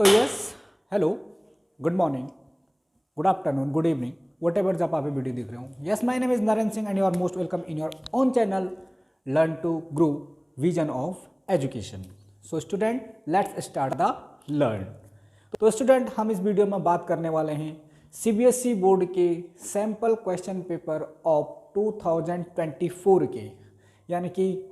तो yes, hello, good morning, good afternoon, good evening, whatever जब आप video देख रहे हो। Yes, my name is Narendra Singh and you are most welcome in your own channel learn to grow vision of education. So student, let's start the learn. तो student, हम इस video में बात करने वाले हैं सीबीएसई बोर्ड के सैम्पल क्वेश्चन पेपर ऑफ 2024 के, यानी कि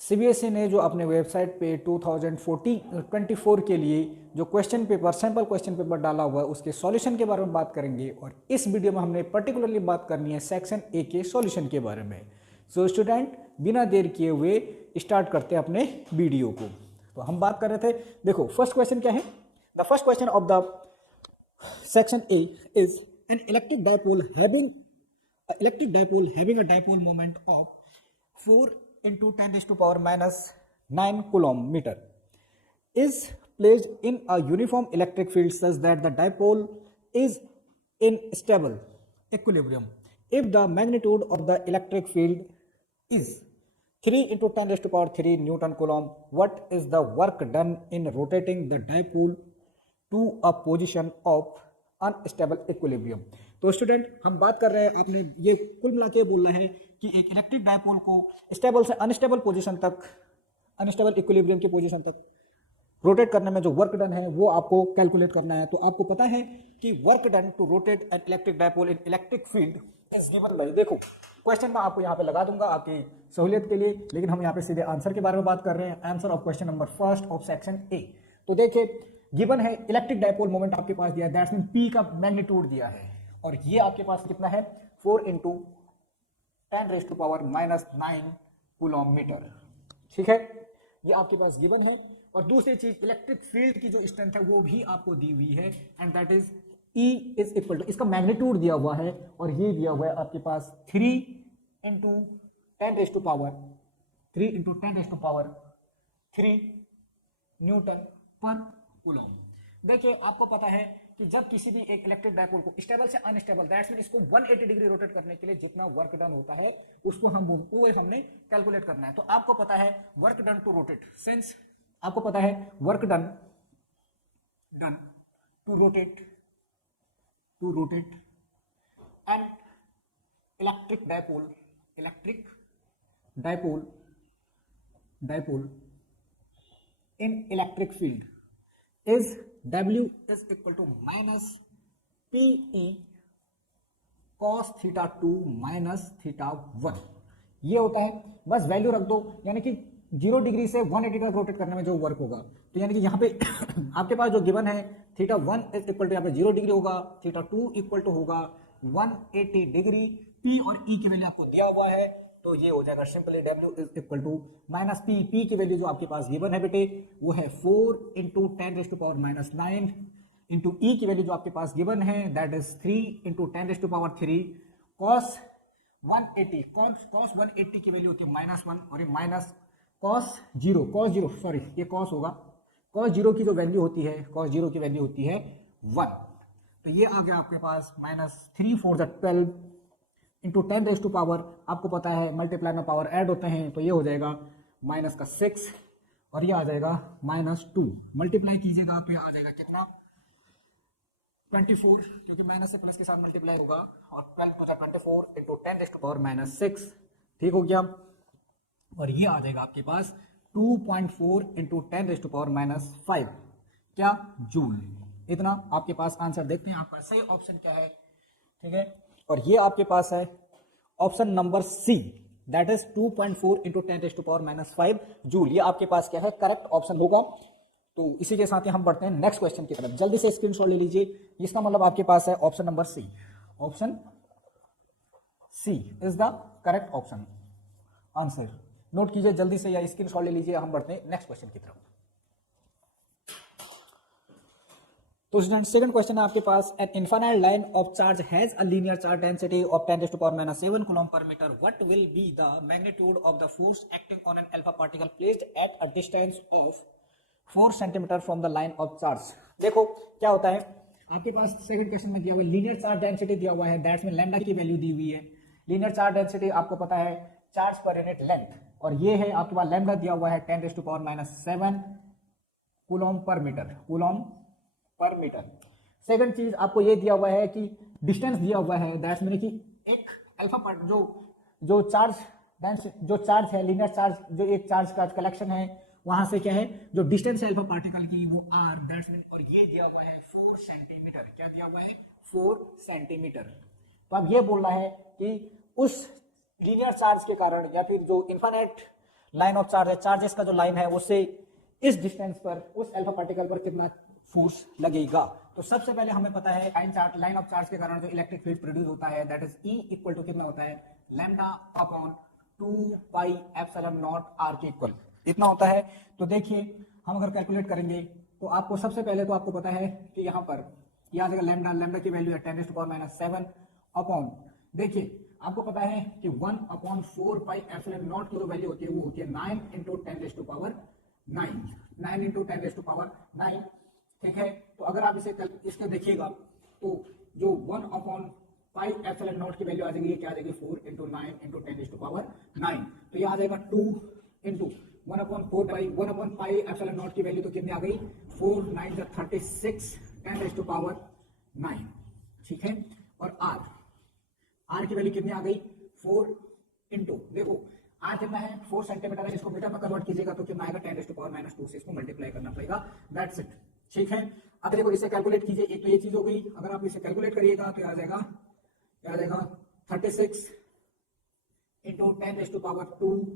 सीबीएसई ने जो अपने वेबसाइट पे 2024 के लिए जो question paper sample question paper डाला हुआ है उसके सॉल्यूशन के बारे में बात करेंगे। और इस वीडियो में हमने पर्टिकुलरली बात करनी है सेक्शन ए के सॉल्यूशन के बारे में। सो स्टूडेंट, बिना देर किए हुए स्टार्ट करते हैं अपने वीडियो को। तो हम बात कर रहे थे, देखो फर्स्ट क्वेश्चन क्या है। The first question of the section A is an electric dipole having a dipole moment of 4 into 10 raised to power minus 9 coulomb meter is placed in a uniform electric field such that the dipole is in stable equilibrium. If the magnitude of the electric field is 3 into 10 raised to power 3 Newton coulomb, what is the work done in rotating the dipole to a position of unstable equilibrium. तो student, हम बात कर रहे हैं, आपने ये कुल मिला के बोलना है कि एक इलेक्ट्रिक डायपोल को स्टेबल से अनस्टेबल पोजीशन तक, अनस्टेबल इक्विलिब्रियम की पोजीशन तक रोटेट करने में जो वर्क डन है वो आपको कैलकुलेट करना है। तो आपको पता है कि work done to rotate an electric dipole in electric field is given by, देखो क्वेश्चन मैं आपको यहाँ पे लगा दूंगा आपकी सहूलियत के लिए, लेकिन हम यहाँ पे सीधे आंसर के बारे में बात कर रहे हैं। Answer of question number first of section A. तो देखिए, गिवन है इलेक्ट्रिक डायपोल मोमेंट आपके पास दिया है, दैट्स मीन पी का मैग्नीट्यूड दिया है, और ये आपके पास कितना है 4 into 10 raised to power minus 9 coulomb metre. ठीक है, ये आपके पास गिवन है। और दूसरी चीज, इलेक्ट्रिक फील्ड की जो स्ट्रेंथ है वो भी आपको दी हुई है, and that is E is equal to, इसका मैग्नीट्यूड दिया हुआ है और ये दिया हुआ है आपके पास 3 into 10 raised to power 3 newton पर कूलॉम। देखिए, आपको पता है कि जब किसी भी एक इलेक्ट्रिक डायपोल को स्टेबल से अनस्टेबल, दैट्स मीन इसको 180 डिग्री रोटेट करने के लिए जितना वर्क डन होता है उसको हमने कैलकुलेट करना है। तो आपको पता है work done to rotate, since आपको पता है work done to rotate and electric dipole in electric field is W is equal to minus PE cos theta 2 minus theta 1। ये होता है, बस वैल्यू रख दो, यानी कि 0 डिग्री से 180 तक रोटेट करने में जो वर्क होगा। तो यानी कि यहाँ पे आपके पास जो गिवन है थीटा 1 इज इक्वल टू यहाँ पे 0 डिग्री होगा, थीटा 2 इक्वल टू होगा 180 डिग्री, P और E की वैल्यू आपको दिया हुआ है। तो ये हो जाएगा simply W is equal to minus P। P की वैल्यू जो आपके पास गिवन है बेटे वो है 4 into 10 raised to power minus 9 into E की वैल्यू जो आपके पास गिवन है that is 3 into 10 raised to power 3 cos 180 की वैल्यू होती है -1, और ये माइनस cos 0 सॉरी ये cos होगा, cos 0 की जो वैल्यू होती है, cos 0 की वैल्यू होती है 1। तो ये आ गया आपके पास -3 4 12 इंटू 10 रेज टू पावर, आपको पता है मल्टीप्लाई में पावर ऐड होते हैं, तो ये हो जाएगा -6 और ये आ जाएगा -2। मल्टीप्लाई कीजिएगा तो ये आ जाएगा कितना 24, क्योंकि माइनस से प्लस के साथ मल्टीप्लाई होगा, और 12 को 24 इंटू 10 रेज टू पावर -6। ठीक हो गया, और ये आ जाएगा आपके पास 2.4 इंटू 10 रेज टू पावर -5 क्या जूल। इतना आपके पास आंसर। देखते हैं आपका सही ऑप्शन क्या है। ठीक है, और ये आपके पास है option number C, that is 2.4 into 10 raise to power -5 joule. ये आपके पास क्या है करेक्ट ऑप्शन होगा। तो इसी के साथ ही हम बढ़ते हैं नेक्स्ट क्वेश्चन की तरफ। जल्दी से स्क्रीनशॉट ले लीजिए, इसका मतलब आपके पास है option number C. Option C is the correct option answer. Note कीजिए जल्दी से या स्क्रीनशॉट ले लीजिए। हम बढ़ते हैं नेक्स्ट क्वेश्चन की तरफ। तो स्टूडेंट, सेकंड क्वेश्चन है आपके पास, an infinite line of charge has a linear charge density of 10 raised to power -7 coulomb per metre, what will be the magnitude of the force acting on an alpha particle placed at a distance of 4 centimetre from the line of charge. देखो क्या होता है, आपके पास second question में दिया हुआ है linear charge density दिया हुआ है, दैट्स मीन लैम्डा की वैल्यू दी हुई है। लीनियर चार्ज डेंसिटी आपको पता है चार्ज पर यूनिट लेंथ, और ये है आपके पास लैम्डा दिया हुआ है 10 raised to power -7 coulomb per metre. Coulomb per metre. Second चीज आपको ये दिया हुआ है कि डिस्टेंस दिया हुआ है, दैट्स मीन कि एक अल्फा पार्ट जो चार्ज है, लीनियर चार्ज, जो एक चार्ज का कलेक्शन है, वहां से क्या है जो डिस्टेंस है अल्फा पार्टिकल की वो r, दैट्स मीन, और ये दिया हुआ है 4 सेंटीमीटर। क्या दिया हुआ है? 4 सेंटीमीटर। तो अब ये बोल रहा है कि उस लीनियर चार्ज के कारण या फिर जो इनफाइनाइट लाइन ऑफ चार्ज है, चार्जेस का जो लाइन है, उससे इस डिस्टेंस पर उस अल्फा पार्टिकल पर कितना फोर्स लगेगा। तो सबसे पहले हमें पता है लाइन ऑफ चार्ज के कारण जो इलेक्ट्रिक फील्ड प्रोड्यूस होता है, that is E equal to कितना होता है? Lambda upon 2 pi epsilon nought r के इक्वल इतना होता है। तो देखिए हम अगर कैलकुलेट करेंगे तो आपको सबसे पहले तो आपको पता है कि यहाँ पर आ जाएगा लैम्डा की वैल्यू है 10⁻⁷ अपॉन, देखिए आपको पता है कि 1/4 पाई एप्सिलॉन नॉट की जो वैल्यू होती है वो होती है 9 × 10⁻⁹ ठीक है। तो अगर आप इसको देखिएगा तो जो 1/पाई एप्सिलॉन नॉट की वैल्यू आ जाएगी, ये क्या आ जाएगी? 4 × 9 × 10⁻⁹ तो ये आ जाएगा 2 × 1/पाई एप्सिलॉन नॉट की वैल्यू तो कितनी आ गई? 4 9 36 10⁻⁹ ठीक है। और r की वैल्यू कितनी आ गई? 4 इंटू, देखो r कितना है? 4 सेंटीमीटर है, इसको मीटर में कन्वर्ट कीजिएगा तो कितना आएगा? 10⁻⁻2 से इसको मल्टीप्लाई करना पड़ेगा, दैट्स इट, ठीक है। अब देखो इसे कैलकुलेट कीजिए, एक तो ये चीज हो गई। अगर आप इसे कैलकुलेट करिएगा तो आ जाएगा 36 × 10⁻²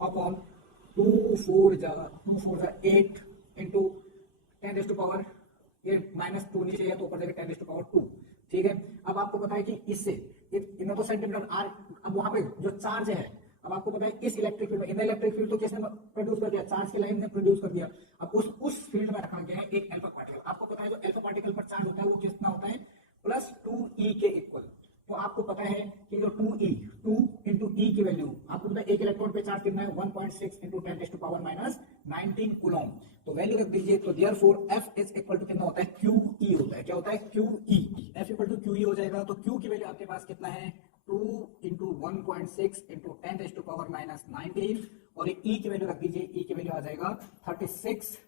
अपॉन 2 4 8 इंटू 10⁻, ये -2 नीचे है तो ऊपर जाएगा 10⁻², ठीक है। अब आपको पता है कि इससे इतना तो सेंटीमीटर r, अब वहां पे जो चार्ज है, अब आपको पता है इस इलेक्ट्रिक फील्ड में, इन इलेक्ट्रिक फील्ड तो किसने प्रोड्यूस कर दिया? चार्ज की लाइन ने प्रोड्यूस कर दिया। अब उस फील्ड में रखा गया है एक अल्फा पार्टिकल। आपको पता है जो अल्फा पार्टिकल पर चार्ज होता है वो कितना होता है? +2e के इक्वल। तो आपको पता है कि जो 2 × e की वैल्यू, आपको पता है एक इलेक्ट्रॉन पे चार्ज कितना है? 1.6 × 10⁻⁻19 कूलम। तो वैल्यू रख दीजिए, तो therefore F is equal to कितना होता है? QE होता है। क्या होता है? QE। F equal to QE हो जाएगा। तो Q की वैल्यू आपके पास कितना है? 2 × 1.6 × 10⁻⁻19 और E की वैल्यू रख दीजिए, E की वैल्यू आ जाएगा 36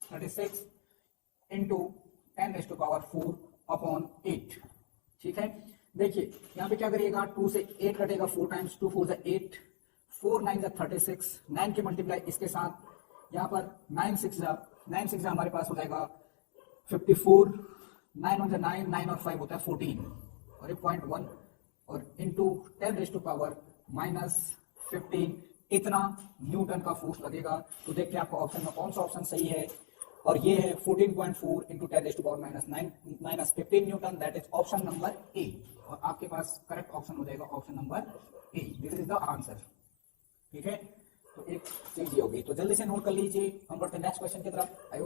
× 10⁻⁴ अपॉन 8, ठीक है। देखिए यहाँ पे क्या करिएगा, 2 से 8 कटेगा, 4 टाइम्स 2 4 8, 4 9 36, 9 के मल्टीप्लाई इसके साथ, यहाँ पर 9 6 हमारे पास हो जाएगा 54, 9 1 9, 9 और 5 होता है 14 और 0.1 और इंटू 10⁻⁻15 इतना न्यूटन का फोर्स लगेगा। तो देखिए आपको ऑप्शन में कौन सा ऑप्शन सही है, और ये है 14.4 × 10⁻⁻9 Newton, that is option number ए। और आपके पास करेक्ट ऑप्शन हो जाएगा option number A, this is the answer, ठीक है। तो एक चीज ये होगी, तो जल्दी से नोट कर लीजिए। हम बढ़ते हैं नेक्स्ट क्वेश्चन की तरफ। आई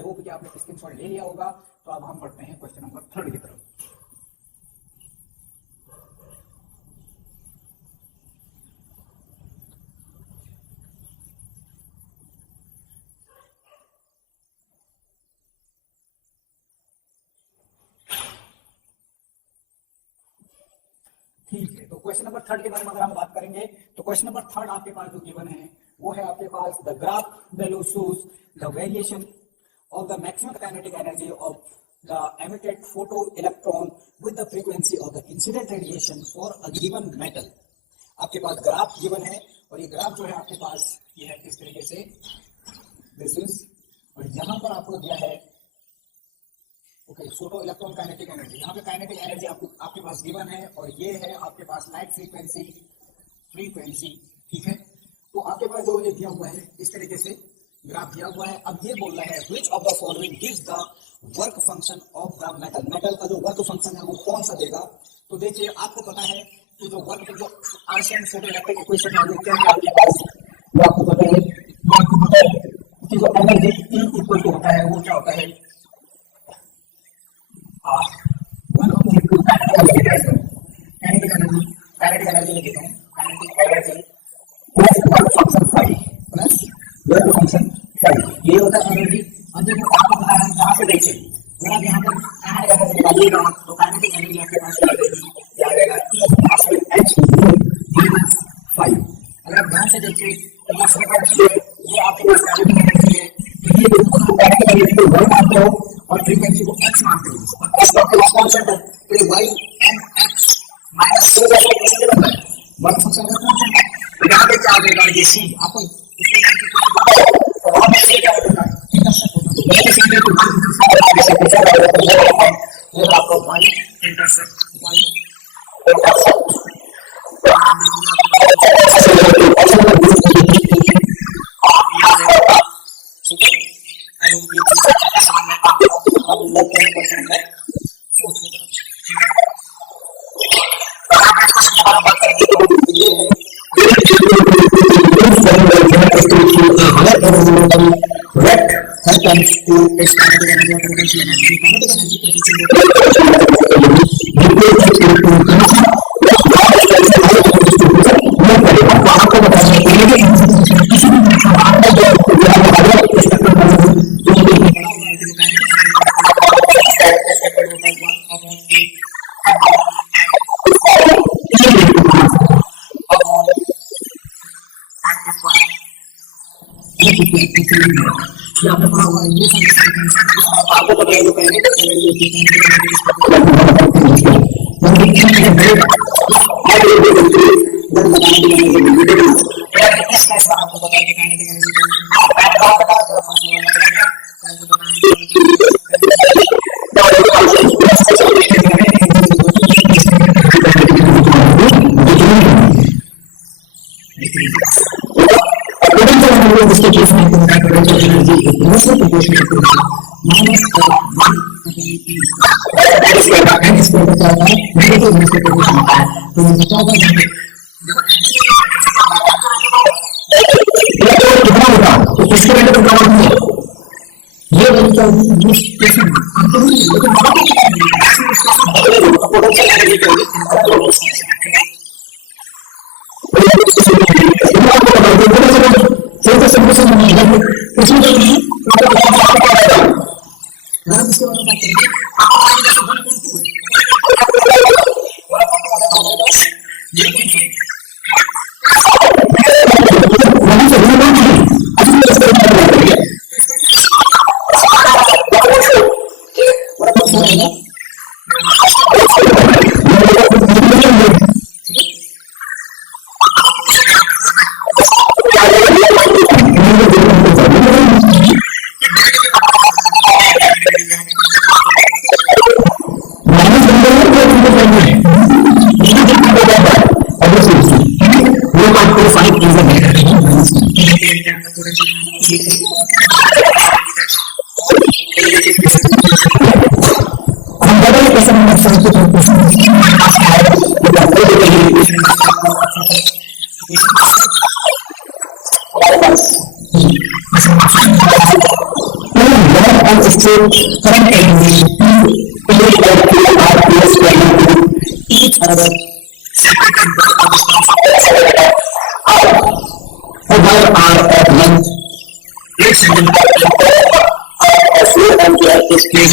होप कि आपने स्क्रीनशॉट ले लिया होगा। तो अब हम बढ़ते हैं क्वेश्चन नंबर 3 की तरफ। ठीक है, तो क्वेश्चन नंबर 3 के बारे में अगर हम बात करेंगे तो क्वेश्चन नंबर 3 आपके पास जो गिवन है वो है आपके पास the graph value shows the variation of the maximum kinetic energy of the emitted photo electron with the frequency of the incident radiation for a given metal. आपके पास ग्राफ गिवन है और ये ग्राफ जो है आपके पास ये है इस तरीके से, दिस इज, और यहां पर आपको दिया है okay photo electron kinetic energy. यहाँ पे काइनेटिक एनर्जी आपके पास गिवन है और ये है आपके पास लाइट फ्रीक्वेंसी, ठीक है। तो आपके पास जो ये दिया हुआ है इस तरीके से ग्राफ दिया हुआ है। अब ये बोल रहा है which of the following gives the work function of the metal, metal का जो वर्क फंक्शन है वो कौन सा देगा। तो देखिए आपको पता है कि जो वर्क जो आर्शियन फोटो इलेक्ट्रिक इक्वेशन है वो क्या है आपके पास, वो आपको पता है कि जो एनर्जी E इक्वल टू होता है वो क्या होता है, काइनेटिक एनर्जी में देता हूं, kinetic energy plus work function phi plus work function phi, ये होता है एनर्जी। अब देखो आपको पता है यहां से देखिए, अगर आप यहां पर काइनेटिक एनर्जी निकालिएगा तो काइनेटिक एनर्जी आपके पास क्या आएगा, E H माइनस फाई। अगर आप ध्यान से देखिए तो ये आपके पास काइनेटिक एनर्जी है, ये काइनेटिक एनर्जी को वर्क आपको वर्क फंक्शन यहाँ पे क्या देगा ये सी अपन आपको point intersect happens to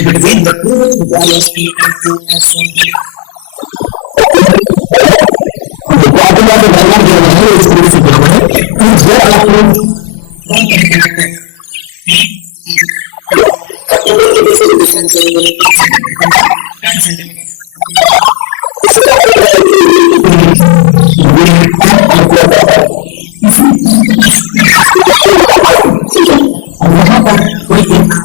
between the two values P and 2S only. The problem of the diagram given here is very simple. Please go along with one connected यहाँ पर कोई एक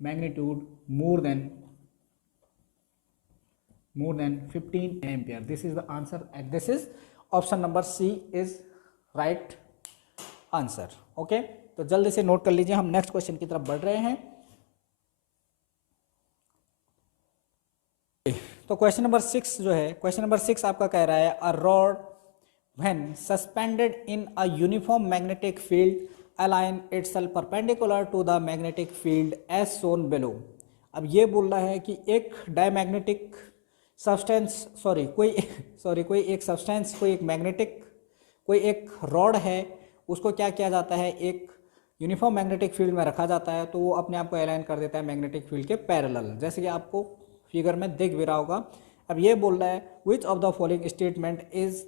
magnitude more than 15 ampere. This is the answer, and this is option number C is right answer. Okay, तो जल्दी से note कर लीजिए, हम नेक्स्ट क्वेश्चन की तरफ बढ़ रहे हैं. तो क्वेश्चन नंबर 6 जो है, क्वेश्चन नंबर 6 आपका कह रहा है a rod when suspended in a uniform magnetic field align itself perpendicular to the magnetic field as shown below. अब ये बोल रहा है कि एक डायमैग्नेटिक सब्सटेंस कोई एक सब्सटेंस, कोई एक मैग्नेटिक, कोई एक रॉड है, उसको क्या किया जाता है, एक यूनिफॉर्म मैग्नेटिक फील्ड में रखा जाता है, तो वो अपने आप को अलाइन कर देता है मैग्नेटिक फील्ड के पैरेलल, जैसे कि आपको फिगर में दिख भी रहा होगा. अब ये बोल रहा है which of the following statement is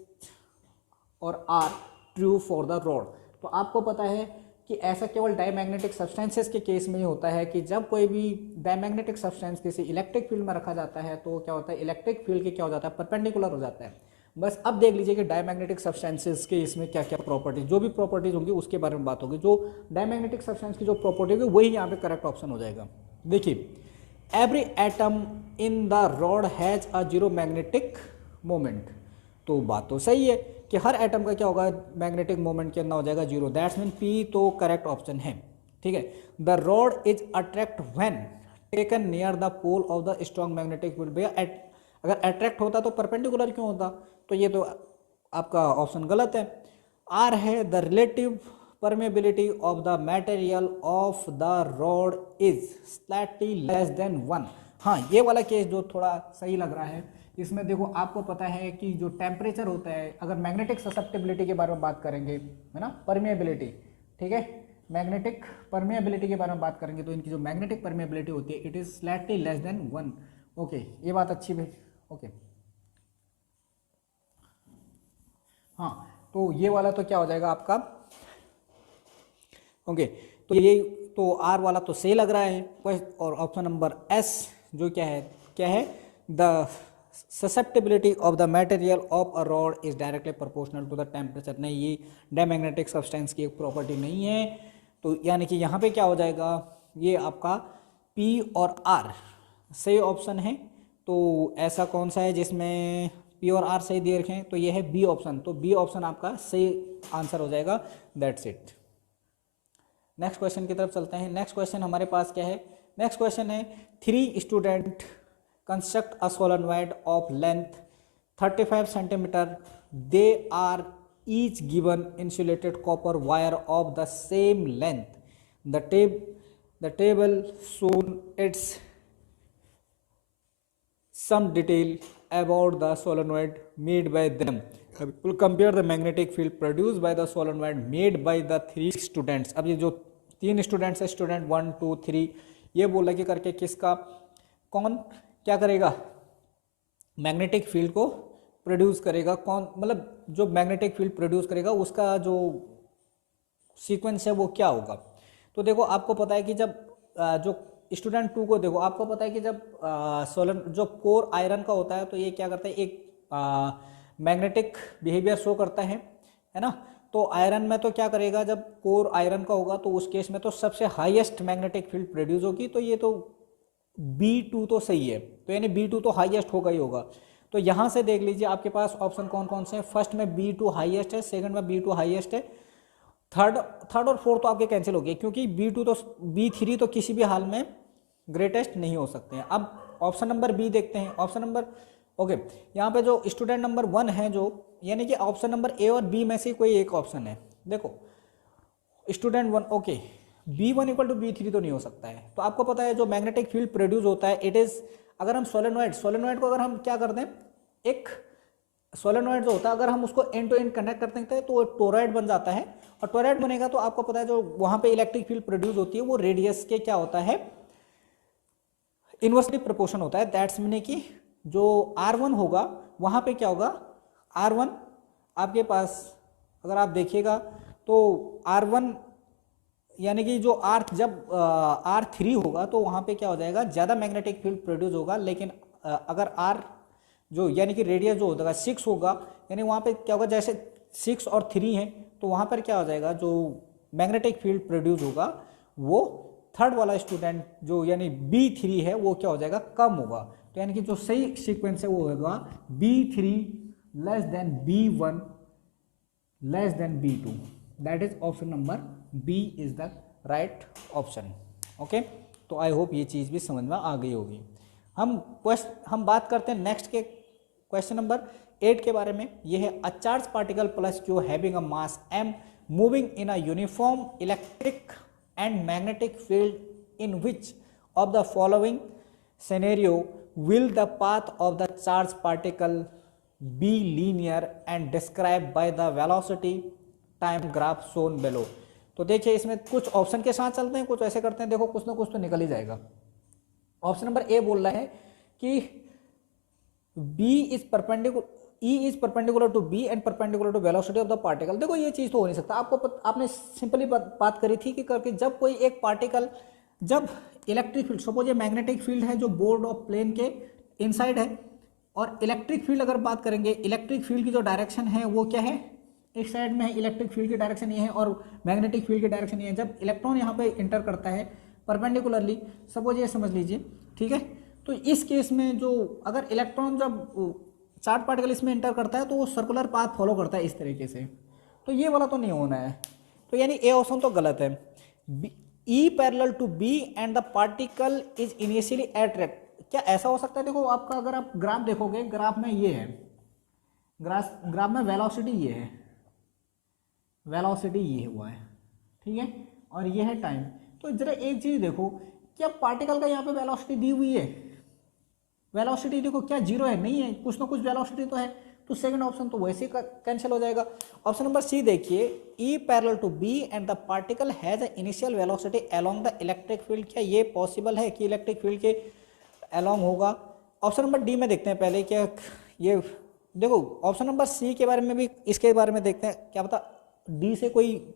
और are true for the rod. तो आपको पता है कि ऐसा केवल डायमैग्नेटिक सब्सटेंसेस के केस में ही होता है कि जब कोई भी डायमैग्नेटिक सब्सटेंस किसी इलेक्ट्रिक फील्ड में रखा जाता है तो क्या होता है, इलेक्ट्रिक फील्ड के क्या हो जाता है, परपेंडिकुलर हो जाता है. बस अब देख लीजिए कि डायमैग्नेटिक सब्सटेंसेस के इसमें क्या क्या प्रॉपर्टीज, जो भी प्रॉपर्टीज होंगी उसके बारे में बात होगी. जो डायमैग्नेटिक सब्सटेंस की जो प्रॉपर्टी होगी वही यहाँ पे करेक्ट ऑप्शन हो जाएगा. देखिए, every atom in the rod has a zero magnetic moment. तो बात तो सही है कि हर एटम का क्या होगा, मैग्नेटिक मोमेंट कितना हो जाएगा, जीरो. दैट्स मीन पी तो करेक्ट ऑप्शन है. ठीक है. The rod is attract when taken near the pole of the strong magnetic field. भैया अगर अट्रैक्ट होता तो परपेंडिकुलर क्यों होता, तो ये तो आपका ऑप्शन गलत है. आर है the relative permeability of the material of the rod is slightly less than 1. हाँ, ये वाला केस जो थोड़ा सही लग रहा है, इसमें देखो आपको पता है कि जो टेम्परेचर होता है, अगर मैग्नेटिक ससेप्टिबिलिटी के बारे में बात करेंगे, है ना, परमेबिलिटी, ठीक है, मैग्नेटिक परमेबिलिटी के बारे में बात करेंगे तो इनकी जो मैग्नेटिक परमेबिलिटी होती है it is slightly less than 1। Okay, ये बात अच्छी है। ओके, हाँ, तो ये वाला तो क्या हो जाएगा आपका। ओके, तो ये तो आर वाला तो सही लग रहा है। और ऑप्शन नंबर एस जो क्या है the susceptibility of the material of a rod is directly proportional to the temperature। नहीं, ये डायमैग्नेटिक सब्सटेंस की एक प्रॉपर्टी नहीं है। तो यानी कि यहाँ पे क्या हो जाएगा, ये आपका P और R सही ऑप्शन है। तो ऐसा कौन सा है जिसमें P और R सही दे रखे हैं, तो ये है बी ऑप्शन। तो बी ऑप्शन आपका सही आंसर हो जाएगा। That's it. नेक्स्ट क्वेश्चन की तरफ चलते हैं। नेक्स्ट क्वेश्चन हमारे पास क्या है, नेक्स्ट क्वेश्चन है 3 student construct a solenoid of length 35 centimeter. They are each given insulated copper wire of the same length. The table shown its some detail about the solenoid made by them. We'll compare the magnetic field produced by the solenoid made by the 3 students. अब ये जो 3 students है, student 1 2 3, ये बोला कि करके किसका कौन क्या करेगा, मैग्नेटिक फील्ड को प्रोड्यूस करेगा। कौन, मतलब जो मैग्नेटिक फील्ड प्रोड्यूस करेगा उसका जो सीक्वेंस है वो क्या होगा। तो देखो आपको पता है कि जब जो स्टूडेंट 2 को देखो, आपको पता है कि जब जो कोर आयरन का होता है तो ये क्या करता है, एक मैग्नेटिक बिहेवियर शो करता है ना। तो आयरन में तो क्या करेगा, जब कोर आयरन का होगा तो उस केस में तो सबसे हाईएस्ट मैग्नेटिक फील्ड प्रोड्यूस होगी। तो ये तो B2 तो सही है, तो यानी B2 तो हाईएस्ट होगा ही होगा। तो यहाँ से देख लीजिए आपके पास ऑप्शन कौन कौन से हैं। फर्स्ट में B2 हाईएस्ट है, सेकंड में B2 हाईएस्ट है, थर्ड और फोर्थ तो आपके कैंसिल हो गए क्योंकि B2 तो B3 तो किसी भी हाल में ग्रेटेस्ट नहीं हो सकते हैं। अब ऑप्शन नंबर बी देखते हैं। ऑप्शन नंबर ओके, यहाँ पे जो स्टूडेंट नंबर 1 है, जो यानी कि ऑप्शन नंबर ए और बी में से कोई एक ऑप्शन है। देखो स्टूडेंट 1, ओके, B1 = B3 तो नहीं हो सकता है। तो आपको पता है जो मैग्नेटिक फील्ड प्रोड्यूस होता है इट इज, अगर हम सोलेनॉइड को अगर हम क्या करते हैं, एक सोलेनॉइड जो होता है अगर हम उसको एंड टू एंड कनेक्ट करते हैं तो वो टोरॉइड बन जाता है। और टोरॉइड बनेगा तो आपको पता है जो वहां पे इलेक्ट्रिक फील्ड प्रोड्यूस होती है वो रेडियस के क्या होता है, इनवर्सली प्रोपोर्शन होता है। दैट्स मीनिंग कि जो R1 होगा वहां पे क्या होगा, R1 आपके पास अगर आप देखिएगा तो R1 यानी कि जो जब R3 होगा तो वहाँ पे क्या हो जाएगा, ज़्यादा मैग्नेटिक फील्ड प्रोड्यूस होगा। लेकिन अगर R जो यानी कि रेडियस जो होगा 6 होगा, यानी वहाँ पे क्या होगा, जैसे 6 और 3 है तो वहाँ पर क्या हो जाएगा, जो मैग्नेटिक फील्ड प्रोड्यूस होगा वो थर्ड वाला स्टूडेंट जो यानी B3 है वो क्या हो जाएगा, कम होगा। तो यानी कि जो सही सीक्वेंस है वो होगा B3 less than B1 less than B2। That is option number B is the right option. Okay, तो आई होप ये चीज़ भी समझ में आ गई होगी। हम बात करते हैं नेक्स्ट के क्वेश्चन नंबर 8 के बारे में। ये है a charge particle plus Q having a mass m moving in a uniform electric and magnetic field in which of the following scenario will the path of the charge particle be linear and describe by the velocity time graph shown below. तो देखिए इसमें कुछ option के साथ चलते हैं, कुछ ऐसे करते हैं, देखो कुछ ना कुछ तो निकल ही जाएगा। ऑप्शन नंबर ए बोल रहा है कि B is perpendicular, E is perpendicular to B and perpendicular to velocity of the particle. देखो ये चीज तो हो नहीं सकता। आपने सिंपली बात करी थी कि करके जब कोई एक पार्टिकल, जब इलेक्ट्रिक फील्ड, सपोज ये मैग्नेटिक फील्ड है जो बोर्ड ऑफ प्लेन के इनसाइड है, और इलेक्ट्रिक फील्ड अगर बात करेंगे, इलेक्ट्रिक फील्ड की जो डायरेक्शन है वो क्या है, एक साइड में है, इलेक्ट्रिक फील्ड की डायरेक्शन ये है और मैग्नेटिक फील्ड की डायरेक्शन ये है। जब इलेक्ट्रॉन यहाँ पे इंटर करता है परपेंडिकुलरली, सपोज ये समझ लीजिए, ठीक है, तो इस केस में जो अगर इलेक्ट्रॉन जब चार्ज पार्टिकल इसमें इंटर करता है तो वो सर्कुलर पाथ फॉलो करता है इस तरीके से। तो ये वाला तो नहीं होना है, तो यानी ए ऑप्शन तो गलत है। E parallel to B and the particle is initially at, क्या ऐसा हो सकता है? देखो आपका अगर आप ग्राफ देखोगे, ग्राफ में ये है, ग्राफ में वेलोसिटी ये है, वेलोसिटी ये हुआ है, ठीक है, और ये है टाइम। तो जरा एक चीज देखो, क्या पार्टिकल का यहाँ पे वेलोसिटी दी हुई है? वेलोसिटी देखो क्या जीरो है? नहीं है, कुछ ना कुछ वेलोसिटी तो है। तो सेकंड ऑप्शन तो वैसे ही कैंसिल हो जाएगा। ऑप्शन नंबर सी देखिए, E parallel to B and the particle has a initial velocity along the electric field, क्या ये पॉसिबल है कि इलेक्ट्रिक फील्ड के अलोंग होगा? ऑप्शन नंबर डी में देखते हैं पहले, क्या ये देखो ऑप्शन नंबर सी के बारे में भी, इसके बारे में देखते हैं, क्या पता डी से कोई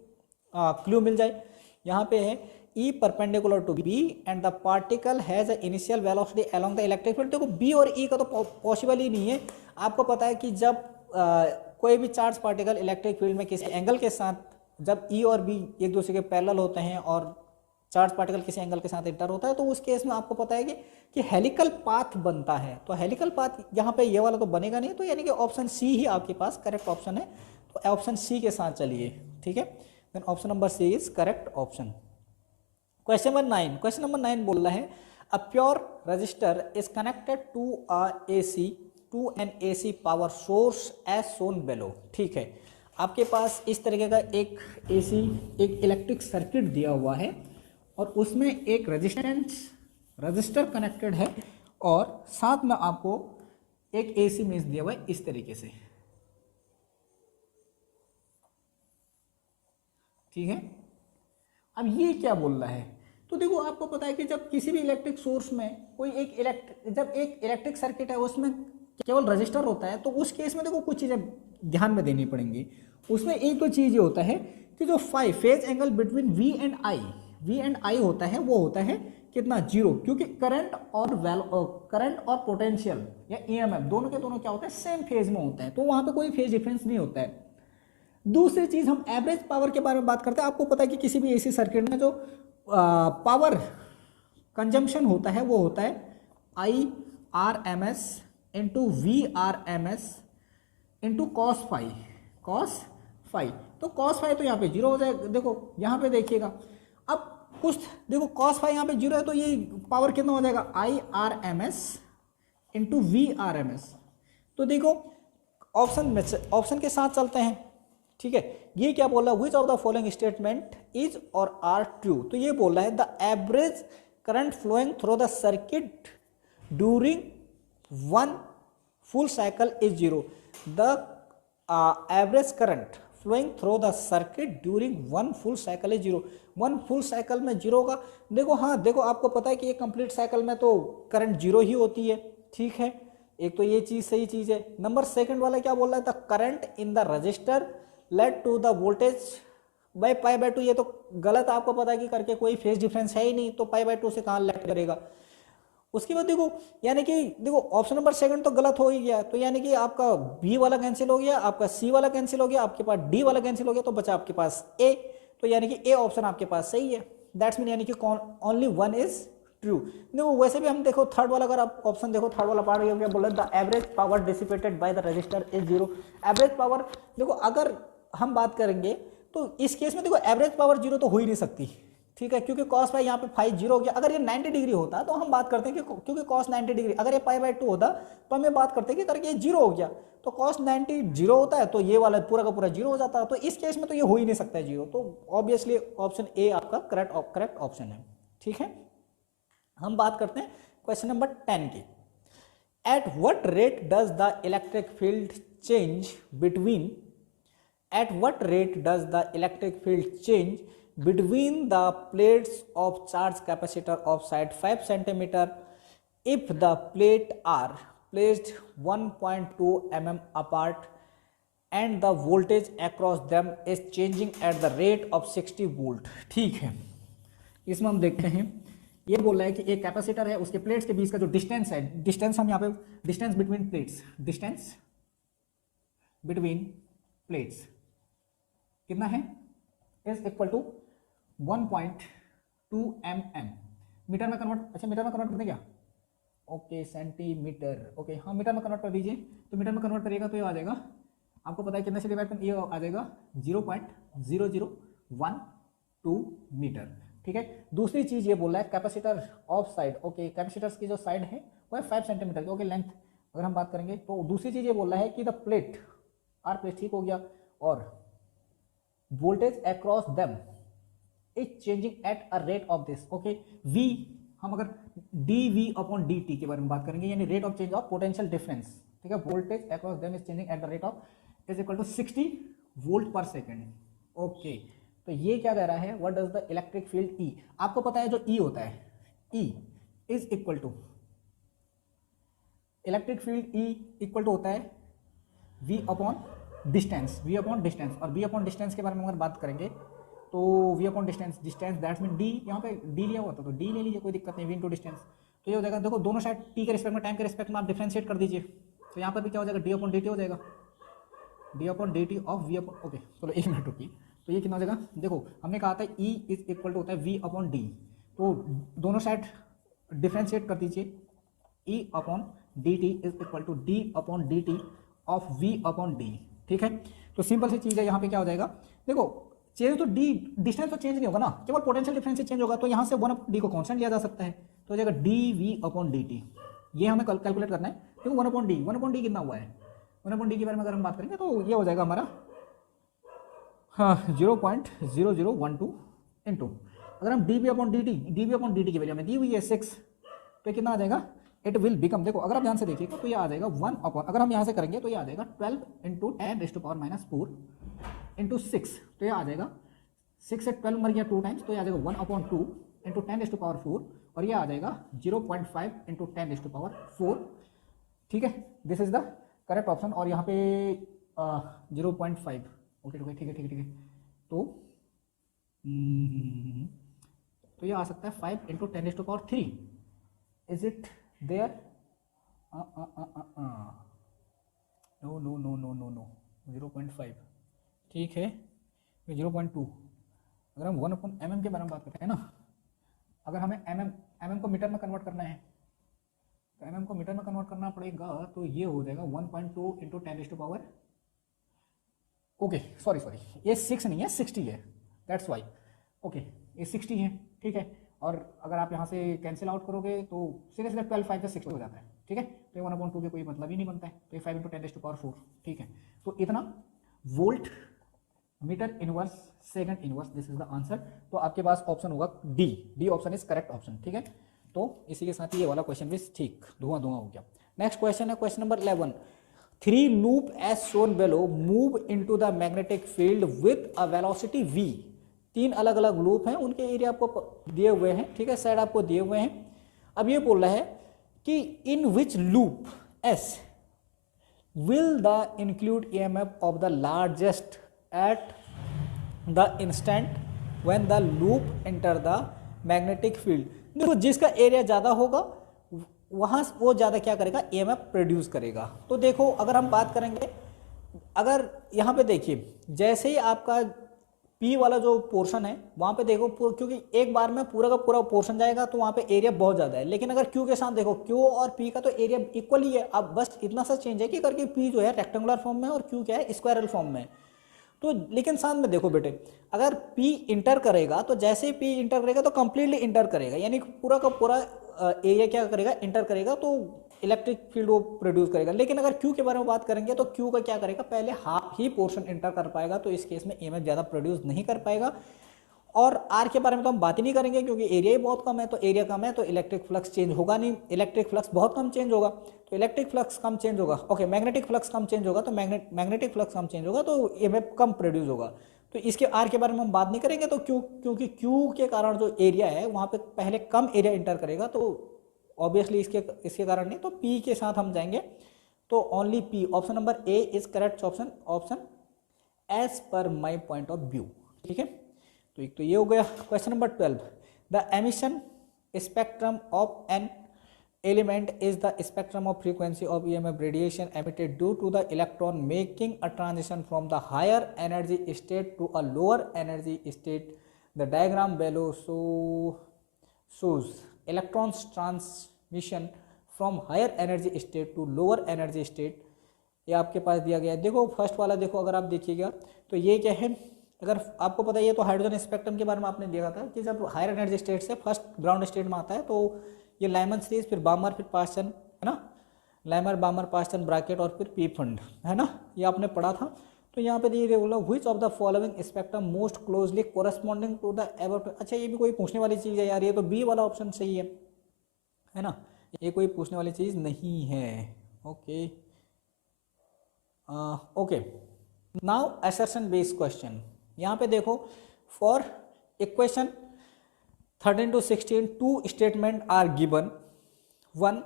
क्लू मिल जाए। यहाँ पे है E perpendicular to B and the particle has a initial velocity along the electric field. देखो बी और ई का तो पॉसिबल ही नहीं है। आपको पता है कि जब कोई भी चार्ज पार्टिकल इलेक्ट्रिक फील्ड में किसी एंगल के साथ, जब ई और बी एक दूसरे के पैरेलल होते हैं और चार्ज पार्टिकल किसी एंगल के साथ इंटर होता है, तो उस केस में आपको पता है कि हेलिकल पाथ बनता है। तो हेलिकल पाथ यहाँ पे ये वाला तो बनेगा नहीं, तो यानी कि ऑप्शन सी ही आपके पास करेक्ट ऑप्शन है। तो ऑप्शन सी के साथ चलिए, ठीक है, then option number C is correct option. Question number 9 बोल रहा है a pure resistor is connected to an AC power source as shown below. ठीक है, आपके पास इस तरीके का एक एसी एक इलेक्ट्रिक सर्किट दिया हुआ है और उसमें एक रजिस्टर कनेक्टेड है और साथ में आपको एक एसी मेश दिया हुआ है इस तरीके से, ठीक है। अब ये क्या बोल रहा है, तो देखो आपको पता है कि जब किसी भी इलेक्ट्रिक सोर्स में कोई एक इलेक्ट्रिक सर्किट है उसमें केवल रजिस्टर होता है, तो उस केस में देखो कुछ चीज़ें ध्यान में देनी पड़ेंगी। उसमें एक तो चीज़ ये होता है कि जो phase angle between V and I होता है वो होता है कितना, 0, क्योंकि करंट और पोटेंशियल या ईएमएफ दोनों के दोनों क्या होते हैं, सेम फेज में होते हैं, तो वहां पे कोई फेज डिफरेंस नहीं होता है। दूसरी चीज हम एवरेज पावर के बारे में बात करते हैं। आपको पता है कि किसी भी एसी सर्किट में जो पावर कंजम्पशन होता है वो होता है IRMS into VRMS into cos phi. तो कॉस फाई तो यहाँ पे 0 हो जाएगा। देखो यहाँ पे देखिएगा, अब कुछ देखो कॉस फाई यहाँ पे 0 है, तो ये पावर कितना हो जाएगा, IRMS इंटू VRMS। तो देखो ऑप्शन के साथ चलते हैं, ठीक है। ये क्या बोल रहा है, which of the following statement is और आर ट्रू। तो ये बोल रहा है the average current flowing through the circuit during one full cycle is 0। The average current flowing through the circuit during one full cycle is 0। One full cycle में 0 होगा। देखो हाँ, देखो आपको पता है कि ये कंप्लीट साइकिल में तो करंट 0 ही होती है, ठीक है। एक तो ये चीज सही चीज है। नंबर सेकंड वाला क्या बोल रहा है, the current in the resistor lead to the voltage by π/2। ये तो गलत, आपको पता है कि करके कोई फेज डिफरेंस है ही नहीं, तो π/2 से कहाँ लेट करेगा। उसके बाद देखो, यानी कि देखो ऑप्शन नंबर सेकंड तो गलत हो ही गया, तो यानी कि आपका बी वाला कैंसिल हो गया, आपका सी वाला कैंसिल हो गया, आपके पास डी वाला कैंसिल हो गया, तो बचा आपके पास ए। तो यानी कि ए ऑप्शन आपके पास सही है। दैट्स मीन यानी कि ओनली वन इज ट्रू। देखो वैसे भी हम देखो थर्ड वाला, अगर आप ऑप्शन देखो थर्ड वाला पार्ट क्या बोल रहे हैं, the average power dissipated by the register is 0। Average power देखो अगर हम बात करेंगे तो इस केस में देखो एवरेज पावर 0 तो हो ही नहीं सकती, ठीक है, क्योंकि कॉस फाई यहाँ पे 5 0 हो गया। अगर ये 90 डिग्री होता तो हम बात करते हैं कि क्योंकि कॉस 90 डिग्री, अगर ये π/2 होता तो हम ये बात करते हैं कि करके ये 0 हो गया, तो कॉस 90 0 होता है, तो ये वाला पूरा का पूरा 0 हो जाता है। तो इस केस में तो ये हो ही नहीं सकता है 0, तो ऑब्वियसली ऑप्शन ए आपका करेक्ट ऑप्शन है, ठीक है। हम बात करते हैं क्वेश्चन नंबर 10 की। At what rate does the electric field change between between the plates of charge capacitor of side 5 cm if the plate are placed 1.2 mm apart and the voltage across them is changing at the rate of 60 volt। ठीक है, इसमें हम देखते हैं, ये बोल रहा है कि एक कैपेसिटर है, उसके प्लेट्स के बीच का जो डिस्टेंस है, डिस्टेंस हम यहाँ पे डिस्टेंस बिटवीन प्लेट्स कितना है, is equal to 1.2 mm। Metre में कन्वर्ट, अच्छा मीटर में कन्वर्ट करते क्या, ओके सेंटीमीटर, ओके हाँ मीटर में कन्वर्ट कर दीजिए। तो मीटर में कन्वर्ट करिएगा तो ये आ जाएगा, आपको पता है कितने से डिवाइड कर, ये आ जाएगा 0.0012 मीटर, ठीक है। दूसरी चीज ये बोल रहा है capacitor of side, okay capacitors की जो साइड है वो है 5 सेंटीमीटर की, ओके लेंथ अगर हम बात करेंगे। तो दूसरी चीज ये बोल रहा है कि द प्लेट ठीक हो गया, और voltage across them is changing at a rate of this, okay we, हम अगर dV/dt के बारे में बात करेंगे, यानी rate of change of potential difference, ठीक है, voltage across them is changing at the rate of is equal to 60 volt per second. Okay, तो ये क्या कह रहा है, what does the electric field E. आपको पता है जो ई होता है, E is equal to, electric field E equal to होता है V upon distance, V upon distance. और वी अपॉन डिस्टेंस के बारे में अगर बात करेंगे तो V upon distance, distance that's mean D, यहाँ पे डी लिया हुआ था तो डी ले लीजिए, कोई दिक्कत नहीं, वी इंटू डिस्टेंस। तो ये हो जाएगा, देखो दोनों साइड टी के रिस्पेक्ट में, टाइम के रिस्पेक्ट में आप डिफ्रेंशिएट कर दीजिए, तो यहाँ पर भी क्या हो जाएगा, डी अपॉन डी टी हो जाएगा, D upon D T of V upon, okay चलो एक मिनट रुकिए, तो ये कितना हो जाएगा, देखो हमने कहा था ई इज इक्वल टू होता है वी अपॉन डी, तो दोनों साइड डिफ्रेंशिएट कर दीजिए, E upon D T is equal to D upon D T of V upon D. ठीक है, तो सिंपल सी चीज़ है, यहाँ पे क्या हो जाएगा, देखो चेंज तो डी, डिस्टेंस तो चेंज नहीं होगा ना, केवल पोटेंशियल डिफरेंस से चेंज होगा, तो यहाँ से वन अपॉन डी को कॉन्स्टेंट लिया जा सकता है, तो हो जाएगा D V upon D T. ये हमें कैलकुलेट करना है, क्योंकि वन अपॉन डी कितना हुआ है, वन अपॉन डी के बारे में अगर हम बात करेंगे तो ये हो जाएगा हमारा, हाँ 0.0012 इंटू, अगर हम D V upon D T की वैल्यू हमें दी हुई है 6, तो ये कितना आ जाएगा, इट विल बिकम, देखो अगर आप ध्यान से देखिएगा तो ये आ जाएगा 1 अपॉन, अगर हम यहाँ से करेंगे तो ये आ जाएगा 12 इंटू 10⁻⁴ इंटू 6, तो ये आ जाएगा 6 से 12 मर गया 2 टाइम्स, तो ये आ जाएगा 1/2 इंटू 10⁴, और ये आ जाएगा 0.5 इंटू 10⁴। ठीक है, this is the correct option, और यहाँ पे 0.5, ओके ठीक है, तो ये आ सकता है 5 into 10⁻3, is it there, no 0.5, ठीक है 0.2। अगर हम 1/mm के बारे में बात करते हैं ना, अगर हमें mm को मीटर में कन्वर्ट करना है, तो mm को मीटर में कन्वर्ट करना पड़ेगा, तो ये हो जाएगा 1.2 इंटू 10⁻, ओके सॉरी ये 6 नहीं है 60 है, दैट्स वाई, ओके ये 60 है, ठीक है, और अगर आप यहाँ से कैंसिल आउट करोगे तो सीधे 12 5 से 60 हो जाता है, ठीक है, तो ये 1/2 के कोई मतलब ही नहीं बनता है, तो ये 5 इंटू 10⁴, ठीक है, तो इतना volt meter inverse second inverse, this is the answer. तो आपके पास ऑप्शन होगा D option is correct option. ठीक है, तो इसी के साथ ही ये वाला क्वेश्चन भी ठीक धुआं हो गया। नेक्स्ट क्वेश्चन है question number 11, 3 loop as shown below move into the magnetic field with a velocity v। 3 अलग अलग लूप हैं, उनके एरिया आपको दिए हुए हैं, ठीक है, साइड आपको दिए हुए हैं। अब ये बोल रहा है कि इन विच loop s will the include EMF of the largest at the instant when the loop enter the magnetic field। देखो जिसका एरिया ज़्यादा होगा वहाँ वो ज़्यादा क्या करेगा, EMF प्रोड्यूस करेगा। तो देखो अगर हम बात करेंगे, अगर यहाँ पे देखिए जैसे ही आपका P वाला जो पोर्शन है वहाँ पे देखो, क्योंकि एक बार में पूरा का पूरा पोर्शन जाएगा तो वहाँ पे एरिया बहुत ज़्यादा है, लेकिन अगर Q के साथ देखो Q और P का तो एरिया इक्वल ही है। अब बस इतना सा चेंज है कि करके P जो है रेक्टेंगुलर फॉर्म में और Q क्या है स्क्वायरल फॉर्म में। तो लेकिन साथ में देखो बेटे, अगर P इंटर करेगा तो जैसे ही P इंटर करेगा तो कंप्लीटली इंटर करेगा, यानी पूरा का पूरा एरिया क्या करेगा, इंटर करेगा, तो इलेक्ट्रिक फील्ड वो प्रोड्यूस करेगा। लेकिन अगर Q के बारे में बात करेंगे तो Q का क्या करेगा, पहले हाफ ही पोर्शन इंटर कर पाएगा, तो इस केस में EMF ज़्यादा प्रोड्यूस नहीं कर पाएगा। और R के बारे में तो हम बात ही नहीं करेंगे क्योंकि एरिया ही बहुत कम है, तो एरिया कम है तो इलेक्ट्रिक फ्लक्स चेंज होगा नहीं, इलेक्ट्रिक फ्लक्स बहुत कम चेंज होगा, तो इलेक्ट्रिक फ्लक्स कम चेंज होगा, ओके मैग्नेटिक फ्लक्स कम चेंज होगा, तो मैग्नेटिक फ्लक्स कम चेंज होगा तो EMF कम प्रोड्यूस होगा। तो इसके R के बारे में हम बात नहीं करेंगे, तो क्योंकि Q के कारण जो एरिया है वहाँ पे पहले कम एरिया इंटर करेगा, तो ऑब्वियसली इसके कारण नहीं, तो P के साथ हम जाएंगे, तो only P, option number A is correct option as per my point of view. ठीक है, तो एक तो ये हो गया। Question number 12, the emission spectrum of an element is the spectrum of frequency of EMF radiation emitted due to the electron making a transition from the higher energy state to a lower energy state. The diagram below shows electrons transmission from higher energy state to lower energy state। ये आपके पास दिया गया है। देखो first वाला देखो, अगर आप देखिएगा तो ये क्या है, अगर आपको पता है ये तो हाइड्रोजन स्पेक्ट्रम के बारे में आपने देखा था कि जब हायर एनर्जी स्टेट से फर्स्ट ग्राउंड स्टेट में आता है तो ये लाइमन सीरीज, फिर बामर, फिर पास्चन, है ना, लाइमर बामर पास्चन ब्रैकेट और फिर पी फंड, है ना, ये आपने पढ़ा था। तो यहाँ पे दिए बोला which of the following spectrum most closely corresponding to the above. अच्छा ये भी कोई पूछने वाली चीज़ है यार, ये तो बी वाला ऑप्शन सही है ना, ये कोई पूछने वाली चीज़ नहीं है। Okay okay, now assertion based question. यहाँ पे देखो, for equation 13 to 16 two statement are given, one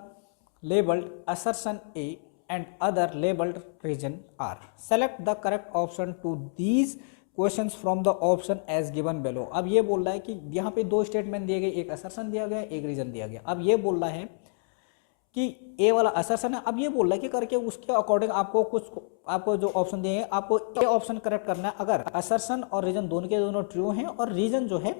labeled assertion A and other labeled region R. Select the correct option to these questions from the option as given below. अब ये बोल रहा है कि यहाँ पे दो स्टेटमेंट दिए गए, एक असर्शन दिया गया, एक रीजन दिया गया। अब ये बोल रहा है कि ए वाला असर्शन है, अब ये बोल रहा है कि करके उसके अकॉर्डिंग आपको जो ऑप्शन दिए हैं, आपको ए ऑप्शन करेक्ट करना है अगर असर्शन और रीजन दोनों के दोनों ट्रू हैं और रीजन जो है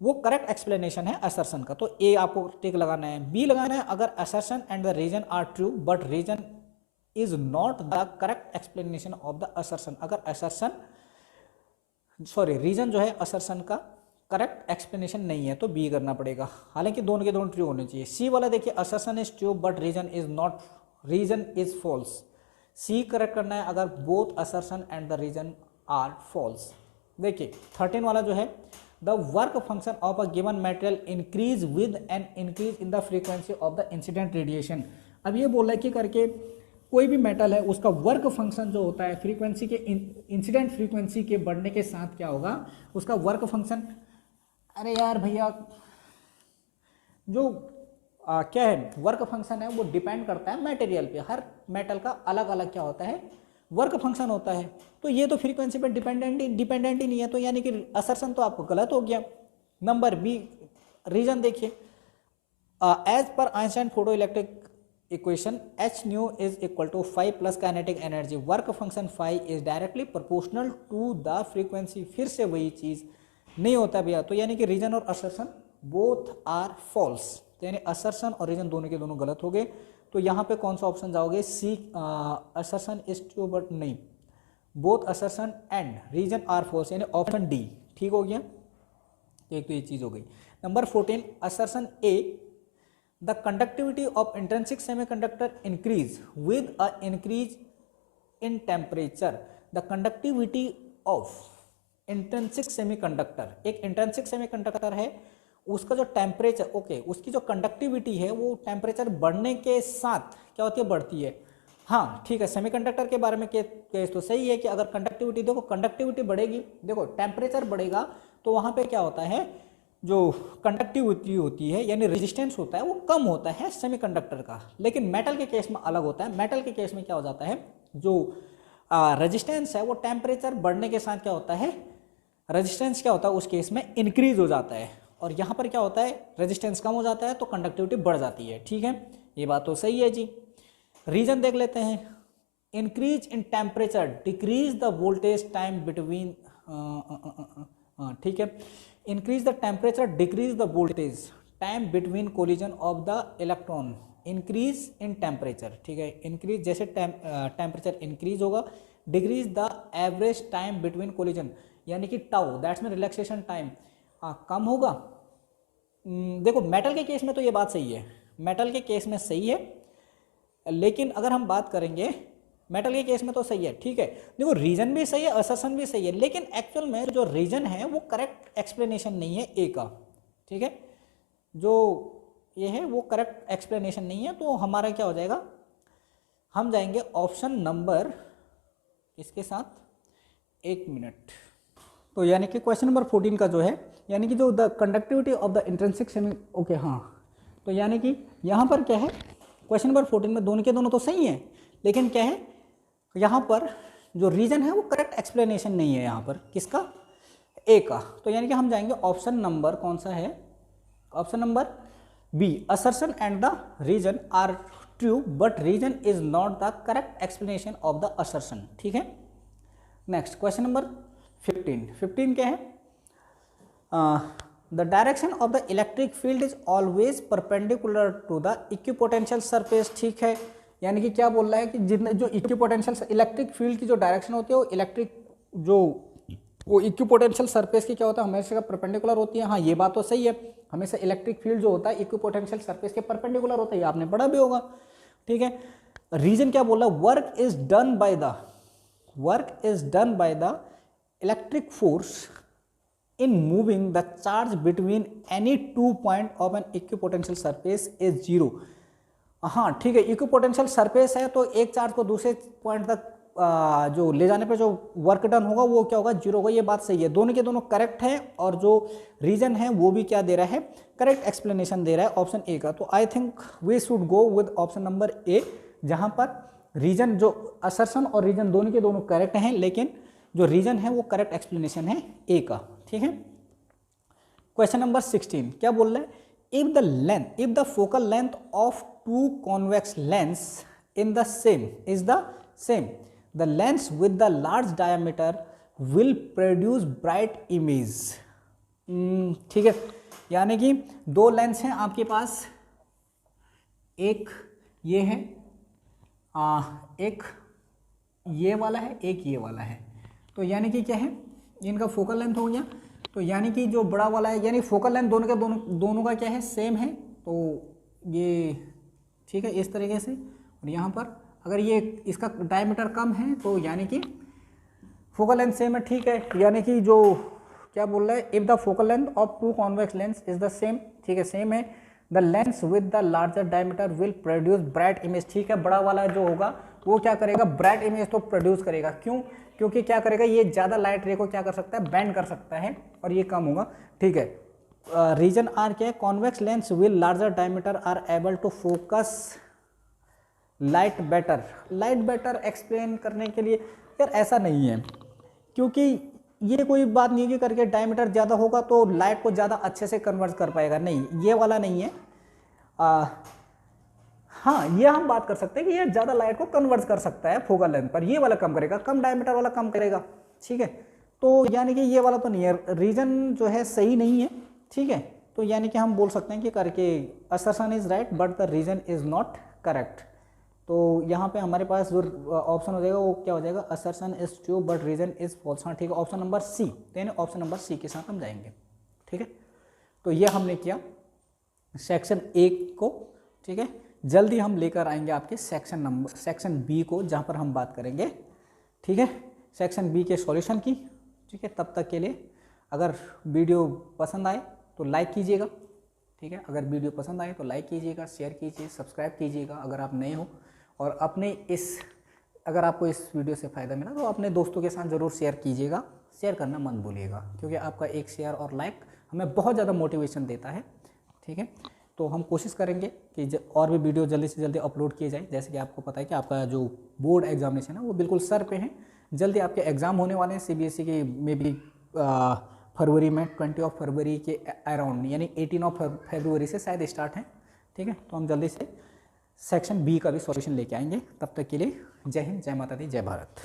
वो करेक्ट एक्सप्लेनेशन है असर्शन का, तो ए आपको टिक लगाना है। बी लगाना है अगर assertion and the reason are true but reason is not the correct explanation of the assertion, अगर असर्शन रीजन जो है असर्शन का करेक्ट एक्सप्लेनेशन नहीं है तो बी करना पड़ेगा, हालांकि दोनों के दोनों ट्रू होने चाहिए। सी वाला देखिए, assertion is true but reason is not, reason is false, C correct करना है अगर both assertion and the reason are false. देखिए 13 वाला जो है, the work function of a given material increase with an increase in the frequency of the incident radiation। अब ये बोल रहा है कि करके कोई भी मेटल है उसका वर्क फंक्शन जो होता है फ्रीक्वेंसी के इंसिडेंट फ्रीक्वेंसी के बढ़ने के साथ क्या होगा, उसका वर्क फंक्शन, अरे यार भैया जो क्या है वर्क फंक्शन है वो डिपेंड करता है मटेरियल पे, हर मेटल का अलग अलग क्या होता है वर्क फंक्शन होता है, तो ये तो फ्रीक्वेंसी पे डिपेंडेंट ही नहीं है, तो यानी कि असर्शन तो आपको गलत हो गया। नंबर बी रीजन देखिए, as per Einstein photoelectric equation H nu is equal to 5 plus kinetic energy, work function 5 is directly proportional to the frequency, फिर से वही चीज नहीं होता भैया, तो यानी कि रीजन और असर्शन बोथ आर फॉल्स, तो यानी असर्शन और रीजन दोनों के दोनों गलत हो गए। तो यहाँ पे कौन सा ऑप्शन जाओगे, C, assertion is true but नहीं, both assertion and reason are false, यानी ऑप्शन डी ठीक हो गया। एक तो ये चीज हो गई। Number 14 assertion A, the conductivity of intrinsic semiconductor increase with a increase in temperature, the conductivity of intrinsic semiconductor, एक इंट्रिंसिक सेमीकंडक्टर है उसका जो टेम्परेचर, ओके, उसकी जो कंडक्टिविटी है वो टेम्परेचर बढ़ने के साथ क्या होती है, बढ़ती है। हाँ ठीक है, सेमीकंडक्टर के बारे में केस तो सही है कि अगर कंडक्टिविटी, देखो कंडक्टिविटी बढ़ेगी, देखो टेम्परेचर बढ़ेगा तो वहाँ पे क्या होता है, जो कंडक्टिविटी होती है यानी रेजिस्टेंस होता है वो कम होता है सेमीकंडक्टर का, लेकिन मेटल के केस में अलग होता है। मेटल के केस में क्या हो जाता है, जो रेजिस्टेंस है वो टेम्परेचर बढ़ने के साथ क्या होता है, रेजिस्टेंस क्या होता है उस केस में इंक्रीज हो जाता है, और यहाँ पर क्या होता है रेजिस्टेंस कम हो जाता है तो कंडक्टिविटी बढ़ जाती है। ठीक है, ये बात तो सही है जी। रीजन देख लेते हैं, increase in temperature decrease the voltage time between, ठीक है, increase the temperature decrease the voltage time between collision of the electron, increase in temperature, ठीक है, इंक्रीज जैसे टेम्परेचर इंक्रीज होगा, decrease the average time between collision, यानी कि tau that's mean relaxation time कम होगा। देखो मेटल के केस में तो ये बात सही है, मेटल के केस में सही है, लेकिन अगर हम बात करेंगे मेटल के केस में तो सही है, ठीक है। देखो रीजन भी सही है, असर्शन भी सही है, लेकिन एक्चुअल में जो रीजन है वो करेक्ट एक्सप्लेनेशन नहीं है ए का, ठीक है, जो ये है वो करेक्ट एक्सप्लेनेशन नहीं है, तो हमारा क्या हो जाएगा, हम जाएंगे ऑप्शन नंबर इसके साथ, एक मिनट, तो यानी कि क्वेश्चन नंबर 14 का जो है, यानी कि जो the conductivity of the intrinsic semi, okay हाँ, तो यानी कि यहाँ पर क्या है, क्वेश्चन नंबर 14 में दोनों के दोनों तो सही हैं, लेकिन क्या है यहाँ पर जो रीजन है वो करेक्ट एक्सप्लेनेशन नहीं है यहाँ पर, किसका, ए का, तो यानी कि हम जाएंगे ऑप्शन नंबर कौन सा है, option number B, assertion and the reason are true but reason is not the correct explanation of the assertion. ठीक है, नेक्स्ट क्वेश्चन नंबर 15 क्या है, the direction of the electric field is always perpendicular to the equipotential surface. ठीक है, यानी कि क्या बोल रहा है कि जितने जो इक्विपोटेंशियल इलेक्ट्रिक फील्ड की जो डायरेक्शन होती है वो इलेक्ट्रिक जो वो इक्विपोटेंशियल सरफेस की क्या होता है, हमेशा परपेंडिकुलर होती है। हाँ ये बात तो सही है, हमेशा इलेक्ट्रिक फील्ड जो होता है इक्विपोटेंशियल सरफेस के परपेंडिकुलर होता है, आपने पढ़ा भी होगा। ठीक है, रीजन क्या बोल रहा है, work is done by the electric force in moving the charge between any 2 point of an equipotential surface is 0। हाँ ठीक है, इक्विपोटेंशियल सरफेस है तो एक चार्ज को दूसरे पॉइंट तक जो ले जाने पे जो वर्क डन होगा वो क्या होगा, 0 होगा। ये बात सही है, दोनों के दोनों करेक्ट है और जो रीजन है वो भी क्या दे रहा है, करेक्ट एक्सप्लेनेशन दे रहा है ऑप्शन ए का। तो I think we should go with option number A, जहां पर रीजन जो असर्शन और रीजन दोनों के दोनों करेक्ट हैं, लेकिन जो रीजन है वो करेक्ट एक्सप्लेनेशन है ए का। ठीक है, क्वेश्चन नंबर 16 क्या बोल रहा है, if the focal length of two convex lens in the same is the same, the lens with the large diameter will produce bright image। ठीक है, यानी कि दो लेंस हैं आपके पास, एक ये है एक ये वाला है, एक ये वाला है। तो यानी कि क्या है, इनका फोकल लेंथ हो गया। तो यानी कि जो बड़ा वाला है, यानी फोकल लेंथ दोनों का क्या है, सेम है। तो ये ठीक है इस तरीके से, और यहाँ पर अगर ये इसका डायमीटर कम है तो यानी कि फोकल लेंथ सेम है। ठीक है, यानी कि जो क्या बोल रहा है, if the focal length of two convex lens is the same, ठीक है सेम है, the lens with the larger diameter will produce bright image. ठीक है, बड़ा वाला जो होगा वो क्या करेगा, ब्राइट इमेज तो प्रोड्यूस करेगा। क्यों, क्योंकि क्या करेगा, ये ज़्यादा लाइट रे को क्या कर सकता है, बैंड कर सकता है, और ये कम होगा। ठीक है, रीजन आर क्या है, convex lens will larger diameter are able to focus light better. Light better explain करने के लिए यार ऐसा नहीं है, क्योंकि ये कोई बात नहीं है कि करके डायमीटर ज़्यादा होगा तो लाइट को ज़्यादा अच्छे से कन्वर्ट कर पाएगा, नहीं, ये वाला नहीं है। हाँ, ये हम बात कर सकते हैं कि ये ज़्यादा लाइट को कन्वर्ट कर सकता है फोकल लेंथ पर, ये वाला कम करेगा, कम डायमीटर वाला कम करेगा। ठीक है, तो यानी कि ये वाला तो नहीं है, रीजन जो है सही नहीं है। ठीक है, तो यानी कि हम बोल सकते हैं कि करके assertion is right but the reason is not correct. तो यहाँ पे हमारे पास जो ऑप्शन हो जाएगा वो क्या हो जाएगा, assertion is true but reason is false. हाँ ठीक है, ऑप्शन नंबर सी, यानी ऑप्शन नंबर सी के साथ हम जाएंगे। ठीक है, तो ये हमने किया सेक्शन ए को। ठीक है, जल्दी हम लेकर आएंगे आपके सेक्शन बी को, जहाँ पर हम बात करेंगे, ठीक है, सेक्शन बी के सॉल्यूशन की। ठीक है, तब तक के लिए अगर वीडियो पसंद आए तो लाइक कीजिएगा। ठीक है, अगर वीडियो पसंद आए तो लाइक कीजिएगा, शेयर कीजिए, सब्सक्राइब कीजिएगा अगर आप नए हो, और अपने अगर आपको इस वीडियो से फ़ायदा मिला तो अपने दोस्तों के साथ ज़रूर शेयर कीजिएगा। शेयर करना मत भूलिएगा, क्योंकि आपका एक शेयर और लाइक हमें बहुत ज़्यादा मोटिवेशन देता है। ठीक है, तो हम कोशिश करेंगे कि और भी वीडियो जल्दी से जल्दी अपलोड किए जाए। जैसे कि आपको पता है कि आपका जो बोर्ड एग्जामिनेशन है वो बिल्कुल सर पे है, जल्दी आपके एग्ज़ाम होने वाले हैं। CBSE के मे बी फरवरी में 20 फरवरी के अराउंड, यानी 18 फरवरी से शायद स्टार्ट है। ठीक है, तो हम जल्दी से सेक्शन बी का भी सॉल्यूशन लेके आएंगे। तब तक के लिए जय हिंद, जय माता दी, जय भारत।